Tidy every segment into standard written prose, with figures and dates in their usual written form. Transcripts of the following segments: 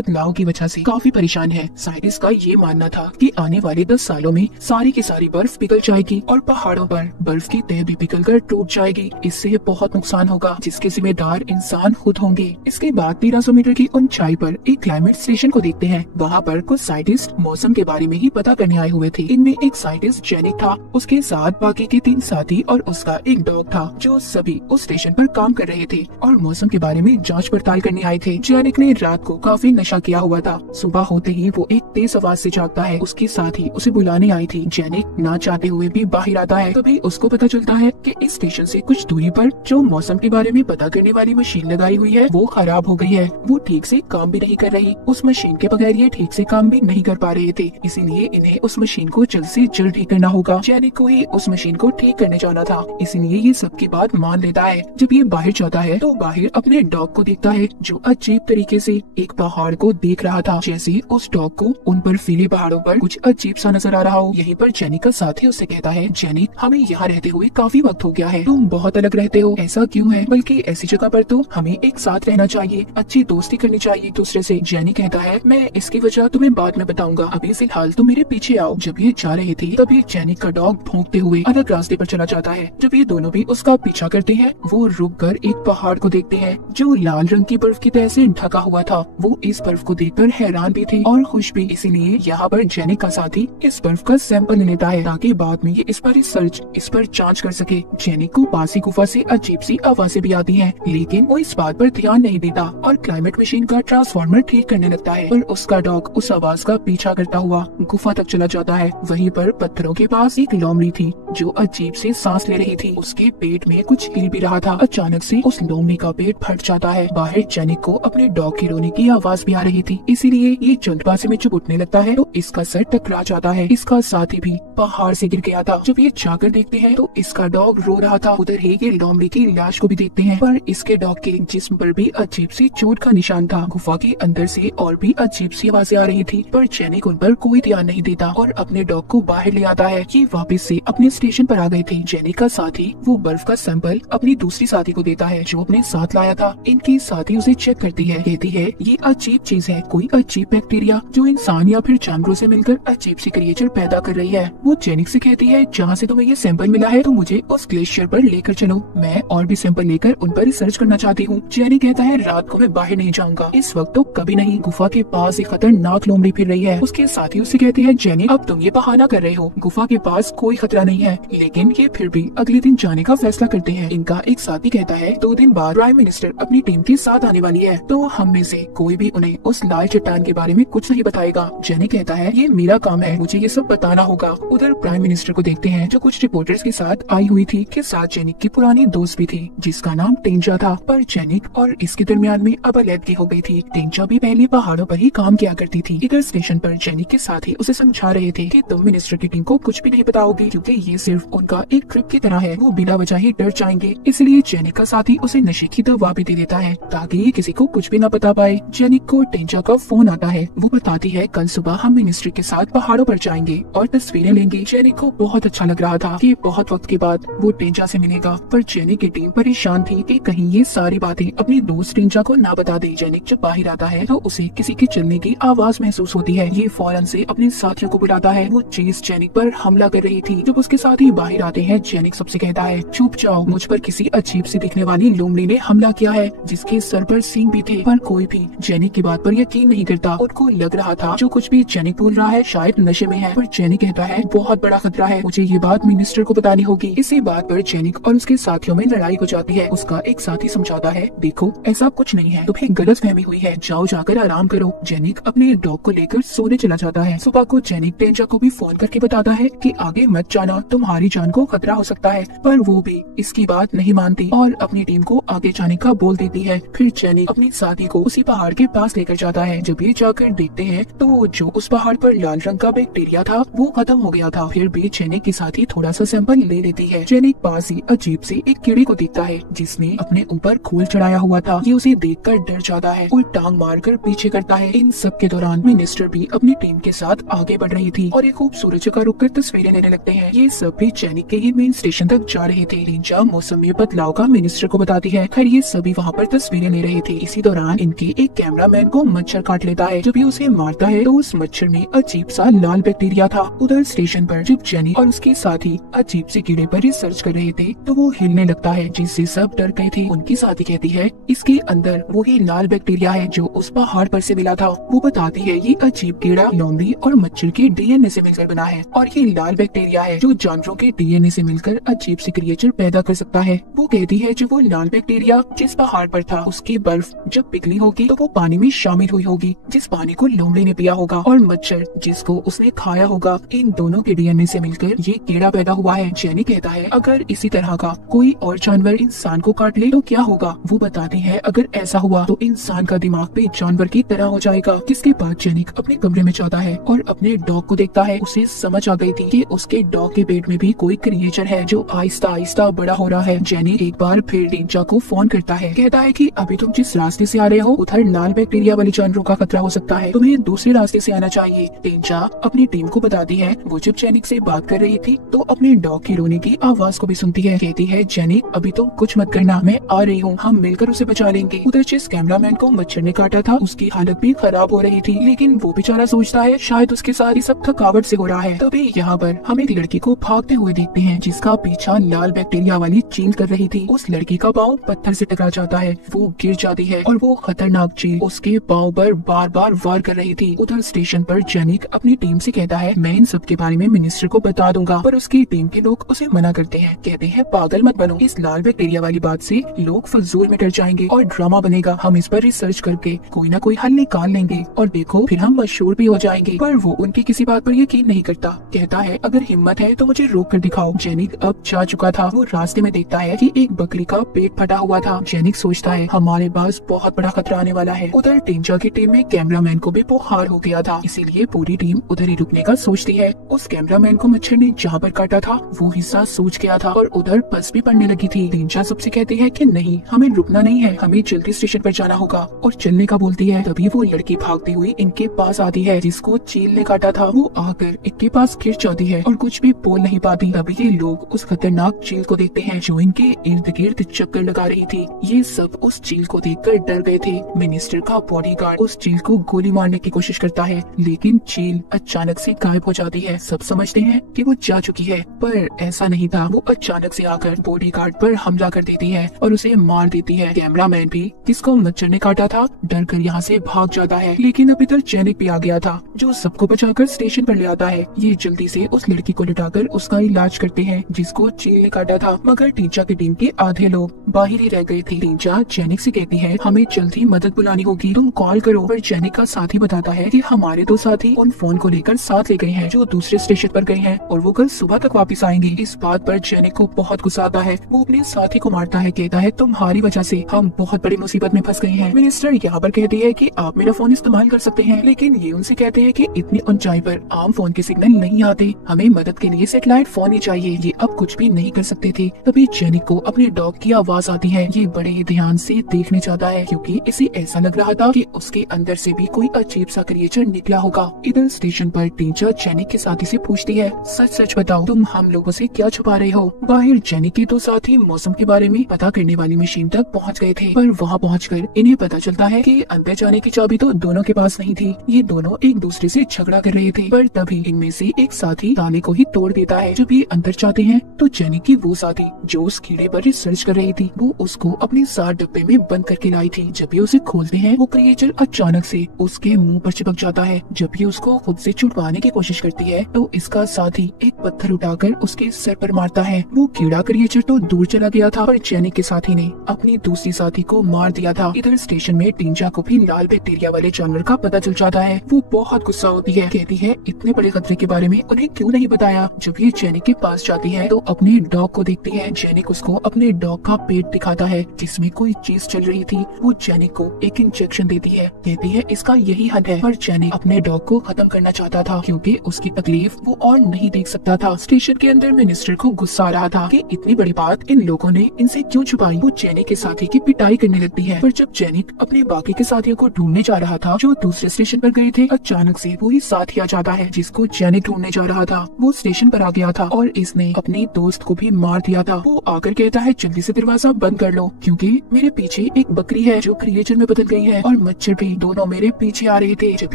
बदलाव की वजह से काफी परेशान है। साइंटिस्ट का ये मानना था कि आने वाले 10 सालों में सारी की सारी बर्फ पिघल जाएगी और पहाड़ों पर बर्फ की तह भी पिघलकर टूट जाएगी। इससे बहुत नुकसान होगा जिसके जिम्मेदार इंसान खुद होंगे। इसके बाद 1300 मीटर की ऊंचाई पर एक क्लाइमेट स्टेशन को देखते हैं। वहाँ पर कुछ साइंटिस्ट मौसम के बारे में ही पता करने आए हुए थे। इनमें एक साइंटिस्ट जेनिक था, उसके साथ बाकी के 3 साथी और उसका एक डॉग था, जो सभी उस स्टेशन पर काम कर रहे थे और मौसम के बारे में जांच पड़ताल करने आए थे। जेनिक ने रात को काफी नशा किया हुआ था। सुबह होते ही वो एक तेज आवाज से जागता है। उसके साथी उसे बुलाने आई थी। जेनिक ना चाहते हुए भी बाहर आता है। तभी उसको पता चलता है कि इस स्टेशन से कुछ दूरी पर जो मौसम के बारे में पता करने वाली मशीन लगाई हुई है वो खराब हो गई है। वो ठीक से काम भी नहीं कर रही। उस मशीन के बगैर ये ठीक से काम भी नहीं कर पा रहे थे, इसीलिए इन्हें उस मशीन को जल्द से जल्द ठीक करना होगा। जेनिक को ही उस मशीन को ठीक करने जाना था, इसलिए ये सबकी बात मान लेता है। जब ये बाहर जाता है तो बाहर अपने डॉग को देखता है जो अजीब तरीके से एक पहाड़ को देख रहा था, जैसे उस डॉग को उन बर्फीले पहाड़ों पर कुछ अजीब सा नजर आ रहा हो। यहीं पर जेनिक का साथी उससे कहता है, जेनिक हमें यहाँ रहते हुए काफी वक्त हो गया है, तुम बहुत अलग रहते हो, ऐसा क्यों है? बल्कि ऐसी जगह पर तो हमें एक साथ रहना चाहिए, अच्छी दोस्ती करनी चाहिए दूसरे से। जेनिक कहता है, मैं इसकी वजह तुम्हें बाद में बताऊंगा, अभी फिलहाल तुम मेरे पीछे आओ। जब ये जा रहे थे तभी जेनिक का डॉग भौंकते हुए अलग रास्ते पर चला जाता है। जब ये दोनों भी उसका पीछा करते हैं, वो रुक कर एक पहाड़ को देखते हैं जो लाल रंग की बर्फ की तह से ढका हुआ था। वो इस बर्फ को देखकर हैरान भी थे और खुश भी। इसीलिए यहाँ पर जेनिक का साथी इस बर्फ का सैंपल ले लेता है ताकि बाद में ये इस पर जांच कर सके। जेनिक को पास ही गुफा से अजीब सी आवाजें भी आती हैं, लेकिन वो इस बात पर ध्यान नहीं देता और क्लाइमेट मशीन का ट्रांसफार्मर ठीक करने लगता है। पर उसका डॉग उस आवाज का पीछा करता हुआ गुफा तक चला जाता है। वहीं पर पत्थरों के पास एक लोमड़ी थी जो अजीब से सांस ले रही थी। उसके पेट में कुछ हिल भी रहा था। अचानक से उस लोमड़ी का पेट फट जाता है। बाहर जेनिक को अपने डॉग के रोने की आवाज भी आ रही थी, इसीलिए ये जल्दबाजी में जब उठने लगता है तो इसका सर टकरा जाता है। इसका साथी भी पहाड़ से गिर गया था। जब ये जाकर देखते हैं तो इसका डॉग रो रहा था। उधर ही ये लोमड़ी की लाश को भी देखते हैं, पर इसके डॉग के जिस्म पर भी अजीब सी चोट का निशान था। गुफा के अंदर से और भी अजीब सी आवाजें आ रही थी, पर जेनिक उन पर कोई ध्यान नहीं देता और अपने डॉग को बाहर ले आता है। ये वापस से अपने स्टेशन पर आ गए थे। जेनिक का साथी वो बर्फ का सैंपल अपनी दूसरी साथी को देता है जो अपने साथ लाया था। इनकी साथी उसे चेक करती है, कहती है ये अजीब चीज है, कोई अजीब बैक्टीरिया जो इंसान या फिर जानवरों से मिलकर अजीब सी क्रिएचर पैदा कर रही है। वो जेनिक से कहती है, जहाँ से तुम्हें ये सैंपल मिला है तो मुझे उस ग्लेशियर पर लेकर चलो, मैं और भी सैंपल लेकर उन पर रिसर्च करना चाहती हूँ। जेनिक कहता है, रात को मैं बाहर नहीं जाऊंगा, इस वक्त तो कभी नहीं। गुफा के पास एक खतरनाक लोमड़ी फिर रही है। उसके साथी उससे कहती है, जेनिक अब तुम ये बहाना कर रहे हो, गुफा के पास कोई खतरा नहीं है। लेकिन ये फिर भी अगले दिन जाने का फैसला करते हैं। इनका एक साथी कहता है, 2 दिन बाद प्राइम मिनिस्टर अपनी टीम के साथ आने वाली है, तो हम में से कोई भी उन्हें उस लाल चट्टान के बारे में कुछ नहीं बताएगा। जेनिक कहता है, ये मेरा काम है, मुझे ये सब बताना होगा। उधर प्राइम मिनिस्टर को देखते हैं जो कुछ रिपोर्टर्स के साथ आई हुई थी। के साथ जेनिक की पुरानी दोस्त भी थी जिसका नाम टेंजा था, पर जेनिक और इसके दरमियान में अब अलग हो गई थी। टेंजा भी पहले पहाड़ों पर ही काम किया करती थी। इधर स्टेशन पर जेनिक के साथी उसे समझा रहे थे कि तुम मिनिस्टर की टीम को कुछ भी नहीं बताओगी क्योंकि ये सिर्फ उनका एक ट्रिप की तरह है, वो बिना वजह ही डर जाएंगे। इसलिए जेनिक का साथी उसे नशे की दवा भी दे देता है ताकि ये किसी को कुछ भी न बता पाए। जेनिक को टेंजा का फोन आता है। वो बताती है, कल सुबह हम मिनिस्टर के साथ पहाड़ों पर जाएंगे और तस्वीरें लेंगे। जेनिक को बहुत अच्छा लग रहा था कि बहुत वक्त के बाद वो टेंजा से मिलेगा, पर जेनिक की टीम परेशान थी कि कहीं ये सारी बातें अपनी दोस्त टेंजा को ना बता दे। जेनिक जब बाहर आता है तो उसे किसी के चलने की आवाज महसूस होती है। ये फौरन से अपने साथियों को बुलाता है। वो चीज जेनिक पर हमला कर रही थी। जब उसके साथी बाहर आते हैं, जेनिक सबसे कहता है, चुप जाओ, मुझ पर किसी अजीब सी दिखने वाली लोमड़ी ने हमला किया है जिसके सर पर सींग भी थे। पर कोई भी जेनिक की बात पर यकीन नहीं करता। उनको लग रहा था जो कुछ भी जेनिक बोल रहा है शायद नशे में है। पर जेनिक कहता है, बहुत बड़ा खतरा है, मुझे ये बात मिनिस्टर को बतानी होगी। इसी बात पर जेनिक और उसके साथियों में लड़ाई हो जाती है। उसका एक साथी समझाता है, देखो ऐसा कुछ नहीं है, तुम्हें गलतफहमी हुई है, जाओ जाकर आराम करो। जेनिक अपने डॉग को लेकर सोने चला जाता है। सुबह को जेनिक टेंजा को भी फोन करके बताता है कि आगे मत जाना, तुम्हारी जान को खतरा हो सकता है। पर वो भी इसकी बात नहीं मानती और अपनी टीम को आगे जाने का बोल देती है। फिर जेनिक अपनी साथी को उसी पहाड़ के पास लेकर जाता है। जब ये जाकर देखते हैं तो जो उस पहाड़ पर लाल रंग का बैक्टीरिया था वो खत्म हो गया था। फिर भी जेनिक के साथी थोड़ा सा सैंपल ले लेती है। जेनिक पास ही अजीब से एक कीड़े को देखता है जिसने अपने ऊपर खोल चढ़ाया हुआ था। ये उसे देखकर डर जाता है और टांग मारकर पीछे करता है। इन सब के दौरान मिनिस्टर भी अपनी टीम के साथ आगे बढ़ रही थी और एक खूबसूरत जगह रुककर तस्वीरें लेने लगते हैं। ये सब भी जेनिक के ही मेन स्टेशन तक जा रहे थे। टेंजा मौसम में बदलाव का मिनिस्टर को बताती है। खैर ये सभी वहाँ पर तस्वीरें ले रहे थे। इसी दौरान इनके एक कैमरामैन को मच्छर काट लेता है। जब ये उसे मारता है तो उस मच्छर में अजीब सा लाल बैक्टीरिया था। उधर स्टेशन पर जब जेनी और उसके साथी अजीब से कीड़े पर रिसर्च कर रहे थे तो वो हिलने लगता है, जिससे सब डर गए थे। उनकी साथी कहती है इसके अंदर वही लाल बैक्टीरिया है जो उस पहाड़ पर से मिला था। वो बताती है ये अजीब कीड़ा लोमड़ी और मच्छर के डीएनए से मिलकर बना है और ये लाल बैक्टीरिया है जो जानवरों के डीएनए से मिलकर अजीब से क्रिएचर पैदा कर सकता है। वो कहती है जो वो लाल बैक्टीरिया जिस पहाड़ पर था उसकी बर्फ जब पिघली होगी तो वो पानी में शामिल हुई होगी, जिस पानी को लोमड़ी ने पिया होगा, और मच्छर जिसको उसने खाया होगा। इन दोनों के डीएनए से मिलकर ये कीड़ा पैदा हुआ है। जेनी कहता है अगर इसी तरह का कोई और जानवर इंसान को काट ले तो क्या होगा। वो बताती है अगर ऐसा हुआ तो इंसान का दिमाग भी जानवर की तरह हो जाएगा। जिसके बाद जेनिक अपने कमरे में जाता है और अपने डॉग को देखता है। उसे समझ आ गई थी कि उसके डॉग के पेट में भी कोई क्रिएचर है जो आहिस्ता आहिस्ता बड़ा हो रहा है। जेनी एक बार फिर टिंचा को फोन करता है, कहता है कि अभी तुम जिस रास्ते से आ रहे हो उधर लाल बैक्टीरिया वाले जानवरों का खतरा हो सकता है, तुम्हें दूसरे रास्ते से आना चाहिए। टिंचा अपनी टीम को बताती है। वो जब जेनिक से बात कर रही थी तो अपने डॉग की रोने की आवाज को भी सुनती है। कहती है जेनिक अभी तुम कुछ मत करना, मैं आ रही हूँ, हम मिलकर उसे बचा लेंगे। उधर जिस कैमरामैन को मच्छर ने काटा था उसकी हालत भी खराब हो रही थी, लेकिन वो बेचारा सोचता है शायद उसके साथ ही सब थकावट से हो रहा है। तभी यहाँ पर हम एक लड़की को भागते हुए देखते हैं जिसका पीछा लाल बैक्टीरिया वाली चील कर रही थी। उस लड़की का पाँव पत्थर से टकरा जाता है, वो गिर जाती है और वो खतरनाक चील उसके पाँव पर बार बार वार कर रही थी। उधर स्टेशन पर जेनिक अपनी टीम से कहता है मैं इन सब के बारे में मिनिस्टर को बता दूंगा, पर उसकी टीम के लोग उसे मना करते हैं। कहते हैं पागल मत बनो, इस लाल बैक्टीरिया वाली बात से लोग फजूल में डर जाएंगे और ड्रामा बनेगा। हम इस पर रिसर्च करके कोई ना कोई हल निकाल लेंगे और देखो फिर हम मशहूर भी हो जाएंगे। पर वो उनकी किसी बात पर यकीन नहीं करता। कहता है अगर हिम्मत है तो मुझे रोक कर दिखाओ। जेनिक अब जा चुका था। वो रास्ते में देखता है कि एक बकरी का पेट फटा हुआ था। जेनिक सोचता है हमारे पास बहुत बड़ा खतरा आने वाला है। उधर टिंचा की टीम में कैमरामैन को भी बुखार हो गया था, इसीलिए पूरी टीम उधर ही रुकने का सोचती है। उस कैमरामैन को मच्छर ने जहाँ पर काटा था वो हिस्सा सूज गया था और उधर बस भी पड़ने लगी थी। टिंचा सबसे कहती है कि नहीं, हमें रुकना नहीं है, हमें जल्दी स्टेशन पर जाना होगा और चलने का बोलती है। तभी वो लड़की भागती हुई इनके पास आती है जिसको चील ने काटा था। वो आकर इनके पास गिर जाती है और कुछ भी बोल नहीं पाती। तभी ये लोग उस खतरनाक चील को देखते हैं जो इनके इर्द गिर्द चक्कर लगा रही थी। ये सब उस चील को देखकर डर गए थे। मिनिस्टर का बॉडीगार्ड उस चील को गोली मारने की कोशिश करता है, लेकिन चील अचानक से गायब हो जाती है। सब समझते हैं कि वो जा चुकी है, पर ऐसा नहीं था। वो अचानक से आकर बॉडीगार्ड पर हमला कर देती है और उसे मार देती है। कैमरामैन भी जिसको मच्छर ने काटा था डर कर यहाँ से भाग जाता है, लेकिन अब इधर जेनिक भी आ गया था जो सबको बचाकर स्टेशन पर ले आता है। ये जल्दी से उस लड़की को लिटाकर उसका इलाज करते हैं जिसको चील ने काटा था, मगर टीचा की टीम के आधे लोग बाहर ही रह गए थे। टीचा जेनिक से कहती है हमें जल्दी मदद बुलानी होगी, तुम कॉल करो। पर जेनिक का साथी बताता है कि हमारे दो साथी उन फोन को लेकर साथ ले गए हैं जो दूसरे स्टेशन पर गए हैं और वो कल सुबह तक वापस आएंगे। इस बात पर जेनिक को बहुत गुस्सा आता है। वो अपने साथी को मारता है, कहता है तुम्हारी वजह से हम बहुत बड़ी मुसीबत में फंस गए हैं। मिनिस्टर यहाँ पर कहती है कि आप मेरा फोन इस्तेमाल कर सकते हैं, लेकिन ये उनसे कहते हैं कि इतनी ऊंचाई पर आम फोन के सिग्नल नहीं आते, हमें मदद के लिए सैटेलाइट फोन ही चाहिए। ये अब कुछ भी नहीं कर सकते थे। तभी जेनिक को अपने डॉग की आवाज आती है। ये बड़े ही ध्यान से देखने जाता है क्योंकि इसे ऐसा लग रहा था कि उसके अंदर से भी कोई अजीब सा क्रिएचर निकला होगा। इधर स्टेशन पर टीचर जेनिक के साथी से पूछती है सच सच बताओ तुम हम लोगों से क्या छुपा रहे हो। बाहर जेनिक के दो साथी मौसम के बारे में पता करने वाली मशीन तक पहुँच गए थे, पर वहाँ पहुँचकर इन्हें पता चलता है कि अंदर जाने की चाबी तो दोनों के पास नहीं थी। ये दोनों एक दूसरे से झगड़ा कर रहे थे, पर तभी इनमें से एक साथी ताले को ही तोड़ देता है। जब ये अंदर जाते हैं तो जेनिक की वो साथी जो उस कीड़े पर रिसर्च कर रही थी वो उसको अपने 7 डब्बे में बंद करके लाई थी। जब ये उसे खोलते हैं वो क्रिएचर अचानक से उसके मुंह पर चिपक जाता है। जब ये उसको खुद से छुड़वाने की कोशिश करती है तो इसका साथी एक पत्थर उठाकर उसके सर पर मारता है। वो कीड़ा क्रिएचर तो दूर चला गया था, पर जेनिक के साथी ने अपनी दूसरी साथी को मार दिया था। इधर स्टेशन में टिंचा को भी लाल बैक्टीरिया वाले जानवर का पता चल जाता है। वो बहुत गुस्सा होती है, कहती है इतने बड़े खतरे के बारे में उन्हें क्यों नहीं बताया। जब ये जेनिक के पास जाती है तो अपने डॉग को देखती है। जेनिक उसको अपने डॉग का पेट दिखाता है जिसमें कोई चीज चल रही थी। वो जेनिक को एक इंजेक्शन देती है, कहती है इसका यही हल है। पर जेनिक अपने डॉग को खत्म करना चाहता था क्योंकि उसकी तकलीफ वो और नहीं देख सकता था। स्टेशन के अंदर मिनिस्टर को गुस्सा आ रहा था कि इतनी बड़ी बात इन लोगों ने इनसे क्यों छुपाई। वो जेनिक के साथी की पिटाई करने लगती है, पर जब जेनिक अपने बाकी के साथियों को ढूंढने जा रहा था जो दूसरे स्टेशन पर गए थे, अचानक से वही साथी आ जाता है जिसको जेनिक ढूंढने जा रहा था। वो स्टेशन पर आ गया था और इसने अपने दोस्त को भी मार दिया था। वो आकर कहता है जल्दी से दरवाजा बंद कर लो क्योंकि मेरे पीछे एक बकरी है जो क्रिएचर में बदल गई है और मच्छर भी दोनों मेरे पीछे आ रहे थे। जब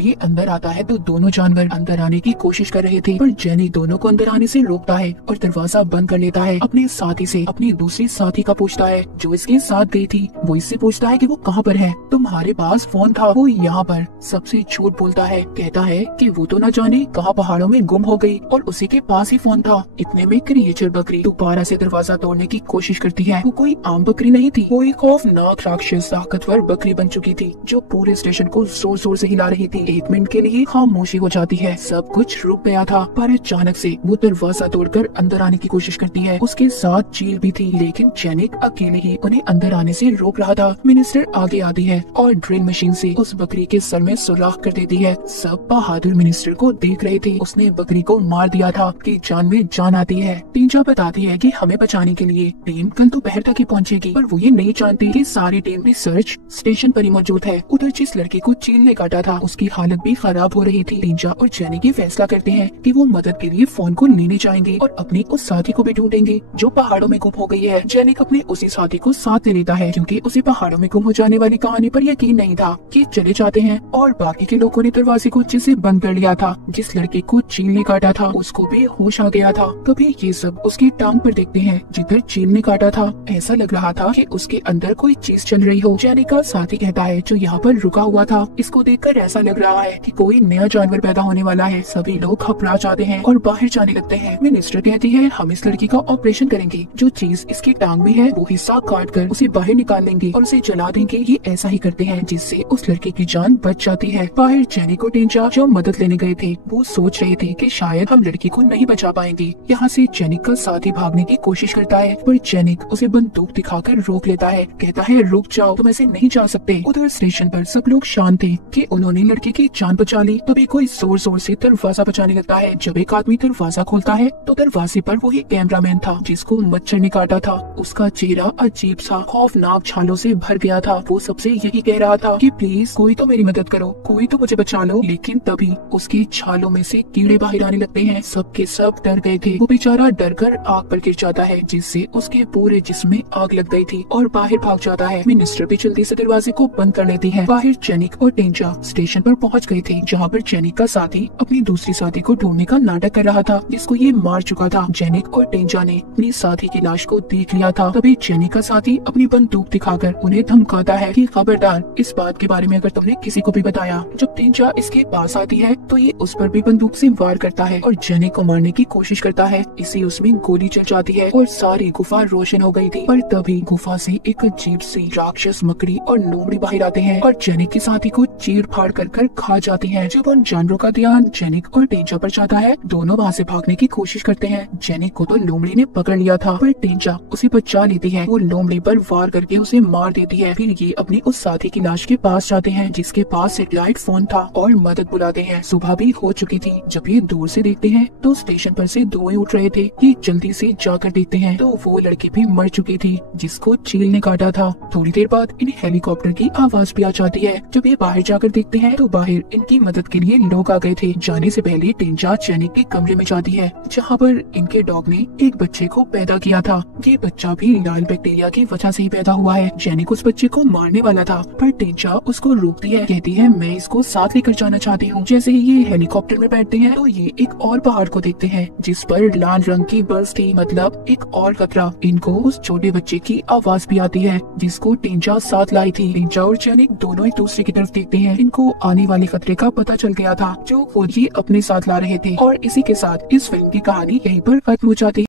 ये अंदर आता है तो दोनों जानवर अंदर आने की कोशिश कर रहे थे, पर जेनिक दोनों को अंदर आने से रोकता है और दरवाजा बंद कर लेता है। अपने साथी से अपनी दूसरी साथी का पूछता है जो इसके साथ गई थी। वो इससे पूछता है कि वो कहाँ पर है। तुम्हारे पास फोन था, वो यहाँ पर। सबसे झूठ बोलता है, कहता है कि वो तो न जाने कहाँ पहाड़ों में गुम हो गई और उसी के पास ही फोन था। इतने में क्रिएचर बकरी दोबारा से दरवाजा तोड़ने की कोशिश करती है। वो कोई आम बकरी नहीं थी, वो एक खौफनाक राक्षस ताकतवर बकरी बन चुकी थी जो पूरे स्टेशन को जोर जोर से हिला रही थी। 1 मिनट के लिए खामोशी हो जाती है, सब कुछ रुक गया था, पर अचानक से वो दरवाजा तोड़कर अंदर आने की कोशिश करती है। उसके साथ चील भी थी, लेकिन जेनिक अकेले ही उन्हें अंदर आने से रोक रहा था। मिनिस्टर आगे आती है और ड्रिल मशीन से उस बकरी के सर में सुराख कर देती है। सब बहादुर मिनिस्टर को देख रहे थे। उसने बकरी को मार दिया था कि जान में जान आती है। टीजा बताती है कि हमें बचाने के लिए टीम कल दोपहर तक ही पहुंचेगी, पर वो ये नहीं जानती कि सारी टीम रिसर्च स्टेशन पर ही मौजूद है। उधर जिस लड़के को चील ने काटा था उसकी हालत भी खराब हो रही थी। टीजा और जेनिक ये फैसला करते हैं कि वो मदद के लिए फोन को लेने जाएंगे और अपनी उस साथी को भी ढूंढेंगे जो पहाड़ों में गुम हो गई है। जेनिक अपने उसी साथी को साथ ले लेता है क्योंकि उसे पहाड़ों में गुम हो जाने वाली कहानी पर यकीन नहीं था। कि चले जाते हैं और बाकी के लोगों ने दरवाजे को अच्छे से बंद कर लिया था। जिस लड़के को चील ने काटा था उसको भी होश आ गया था। तभी ये सब उसकी टांग पर देखते हैं जिधर चील ने काटा था। ऐसा लग रहा था कि उसके अंदर कोई चीज चल रही हो। जेनिक का साथी कहता है जो यहाँ पर रुका हुआ था, इसको देखकर ऐसा लग रहा है कि कोई नया जानवर पैदा होने वाला है। सभी लोग घबरा जाते हैं और बाहर जाने लगते हैं। मिनिस्टर कहती है हम इस लड़की का ऑपरेशन करेंगे, जो चीज इसकी टांग में है वो हिस्सा काट कर उसे बाहर निकाल लेंगे और उसे जला देंगे। ये ऐसा ही करते हैं जिससे उस लड़के की जान बच जाती है। बाहर जेनिक और टीजा जो मदद लेने गए थे वो सोच रहे थे कि शायद हम लड़की को नहीं बचा पाएंगे। यहाँ से जेनिक का साथी भागने की कोशिश करता है, पर जेनिक उसे बंदूक दिखाकर रोक लेता है। कहता है रुक जाओ, तुम ऐसे नहीं जा सकते। उधर स्टेशन पर सब लोग शांत थे कि उन्होंने लड़के की जान बचा ली। तभी कोई जोर जोर से दरवाजा बचाने लगता है। जब एक आदमी दरवाजा खोलता है तो दरवाजे पर वही कैमरामैन था जिसको मच्छर ने काटा था। उसका चेहरा अजीब सा खौफनाक छालों से भर गया था। वो सबसे यही कह रहा था कि प्लीज कोई तो मेरी मदद करो, कोई तो मुझे बचा लो। लेकिन तभी उसकी छालों में से कीड़े बाहर आने लगते हैं। सबके सब डर गए थे। वो बेचारा डर कर आग पर गिर जाता है जिससे उसके पूरे जिस्म में आग लग गई थी और बाहर भाग जाता है। मिनिस्टर भी जल्दी से दरवाजे को बंद कर लेती है। बाहर जेनिक और टीजा स्टेशन पर पहुंच गए थे जहाँ पर जेनिक का साथी अपनी दूसरी साथी को ढूंढने का नाटक कर रहा था जिसको ये मार चुका था। जेनिक और टीजा ने अपनी साथी की लाश को देख लिया था। तभी जेनिक का साथी अपनी बंदूक दिखाकर उन्हें धमकाता है कि खबरदार इस बात के बारे में अगर तुमने किसी को भी बताया। जब टीजा इसके पास आती है तो ये उस पर भी बंदूक से वार करता है और जेनिक को मारने की कोशिश करता है। इसी उसमें गोली चल जाती है और सारी गुफा रोशन हो गई थी। पर तभी गुफा से एक अजीब सी राक्षस मकड़ी और लोमड़ी बाहर आते हैं और जेनिक के साथी को चीर फाड़ कर खा जाती है। जब उन जानवरों का ध्यान जेनिक और टीजा पर जाता है दोनों वहाँ से भागने की कोशिश करते हैं। जेनिक को तो लोमड़ी ने पकड़ लिया था, पर टीजा उसे बचा लेती है। वो लोमड़ी पर वार करके उसे मार देती है। फिर ये अपनी उस साथी की लाश के पास जाते हैं जिसके पास सैटेलाइट फोन था और मदद बुलाते हैं। सुबह भी हो चुकी थी। जब ये दूर से देखते हैं तो स्टेशन पर से धुएं उठ रहे थे। ये जल्दी से जाकर देखते हैं तो वो लड़की भी मर चुकी थी जिसको चील ने काटा था। थोड़ी देर बाद इन हेलीकॉप्टर की आवाज भी आ जाती है। जब ये बाहर जाकर देखते हैं तो बाहर इनकी मदद के लिए लोग आ गए थे। जाने से पहले टीजा जेनिक के कमरे में जाती है जहाँ पर इनके डॉग ने एक बच्चे को पैदा किया था। ये बच्चा भी लाल बैक्टीरिया की वजह से ही पैदा हुआ है। जेनिक उस बच्चे को मारने वाला था पर टीजा उसको रोकती है, कहती है मैं इसको साथ लेकर जाना चाहती हूँ। जैसे ही ये हेलीकॉप्टर में बैठते हैं तो ये एक और पहाड़ को देखते हैं जिस पर लाल रंग की बर्फ थी, मतलब एक और खतरा। इनको उस छोटे बच्चे की आवाज भी आती है जिसको टीजा साथ लाई थी। टीजा और जेनिक दोनों एक दूसरे की तरफ देखते हैं। इनको आने वाले खतरे का पता चल गया था जो वो ये अपने साथ ला रहे थे। और इसी के साथ इस फिल्म की कहानी यहीं पर खत्म हो जाती है।